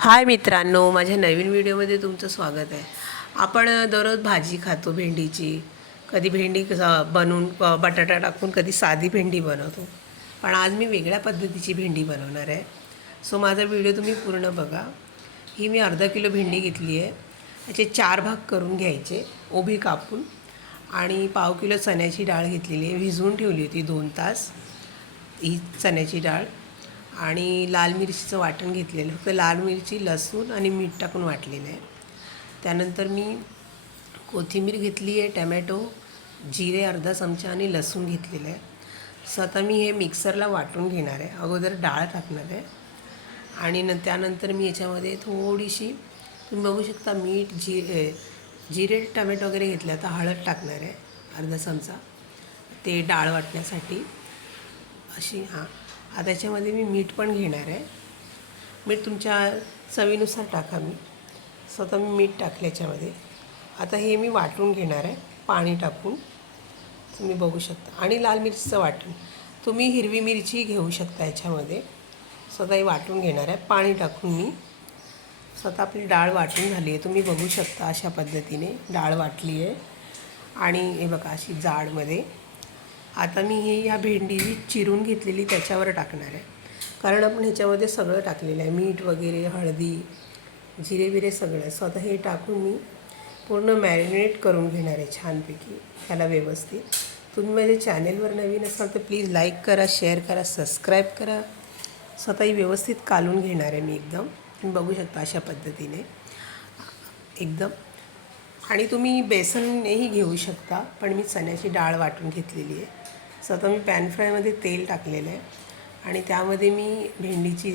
हाय मित्रांनो माझ्या नवीन व्हिडिओमध्ये तुमचं स्वागत आहे. आपण दररोज भाजी खातो भेंडीची. कधी भेंडी बनवून बटाटा टाकून कधी साधी भेंडी बनवतो. पण आज मी वेगळ्या पद्धतीची भेंडी बनवणार आहे. सो माझा व्हिडिओ तुम्ही पूर्ण बघा. ही मी अर्धा किलो भेंडी घेतली आहे. याचे चार भाग करून घ्यायचे ओभी कापून आणि पाव किलो चण्याची डाळ घेतलेली आहे. भिजवून ठेवली होती दोन तास. ही चण्याची डाळ आणि लाल मिरचीचं वाटण घेतलेलं. फक्त लाल मिरची लसूण आणि मीठ टाकून वाटलेलं आहे. त्यानंतर मी कोथिंबीर घेतली आहे टमॅटो जिरे अर्धा चमचा आणि लसूण घेतलेलं आहे. सो आता मी हे मिक्सरला वाटून घेणार आहे. अगोदर डाळ टाकणार आहे. आणि न त्यानंतर मी याच्यामध्ये थोडीशी तुम्ही बघू शकता मीठ जी जिरे टमॅटो वगैरे घेतले आता हळद टाकणार आहे अर्धा चमचा. ते डाळ वाटण्यासाठी अशी हां. आता त्याच्यामध्ये मी मीठ पण घेणार आहे. मीठ तुमच्या चवीनुसार टाका मी. स्वतः मी मीठ टाकलं याच्यामध्ये. आता हे मी वाटून घेणार आहे पाणी टाकून. तुम्ही बघू शकता. आणि लाल मिरचीचं वाटण तुम्ही हिरवी मिरची घेऊ शकता याच्यामध्ये. स्वतः हे वाटून घेणार आहे. पाणी टाकून मी. स्वतः आपली डाळ वाटून झाली आहे. तुम्ही बघू शकता अशा पद्धतीने डाळ वाटली आहे. आणि हे बघा अशी जाडमध्ये. आता मी हे या भेंडी जी चिरून घेतलेली त्याच्यावर टाकणार आहे. कारण आपण ह्याच्यामध्ये सगळं टाकलेलं आहे. मीठ वगैरे हळदी जिरे बिरे सगळं सो आता हे टाकून मी पूर्ण मॅरिनेट करून घेणार आहे छानपैकी ह्याला व्यवस्थित. तुम्ही माझ्या चॅनेलवर नवीन असाल तर प्लीज लाईक करा शेअर करा सबस्क्राईब करा. स्वतःही व्यवस्थित कालून घेणार आहे मी एकदम. तुम्ही बघू शकता अशा पद्धतीने. एकदम. आणि तुम्ही बेसनही घेऊ शकता पण मी चण्याची डाळ वाटून घेतलेली आहे. स्वतः मी पॅन फ्रायमध्ये तेल टाकलेलं आहे. आणि त्यामध्ये मी भेंडीची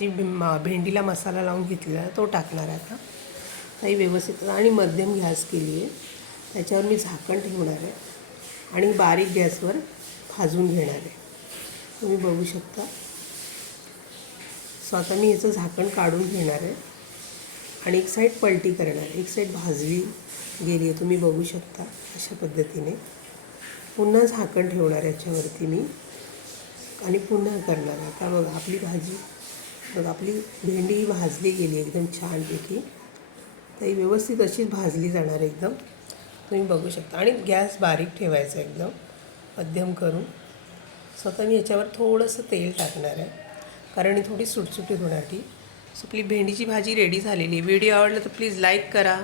जी भेंडीला मसाला लावून घेतलेला तो टाकणार आहे आता. काही व्यवस्थित आणि मध्यम गॅस केली आहे. त्याच्यावर मी झाकण ठेवणार आहे. आणि बारीक गॅसवर भाजून घेणार आहे. तुम्ही बघू शकता. सो आता मी याचं झाकण काढून घेणार आहे. आणि एक साईड पलटी करणार एक साईड भाजली गेली आहे. तुम्ही बघू शकता अशा पद्धतीने. पुन्हा झाकण ठेवणार आहे याच्यावरती मी आणि पुन्हा करणार. आता बघ बघा आपली भाजी बघा आपली भेंडी ही भाजली गेली एकदम छानपैकी. तर ही व्यवस्थित अशीच भाजली जाणार आहे एकदम. तुम्ही बघू शकता. आणि गॅस बारीक ठेवायचा एकदम मध्यम करून. स्वतः मी याच्यावर थोडंसं तेल टाकणार आहे. कारण ही थोडी सुटसुटीत होण्यासाठी सो आपली भेंडीची भाजी रेडी झालेली व्हिडिओ आवडला तर प्लीज लाईक करा.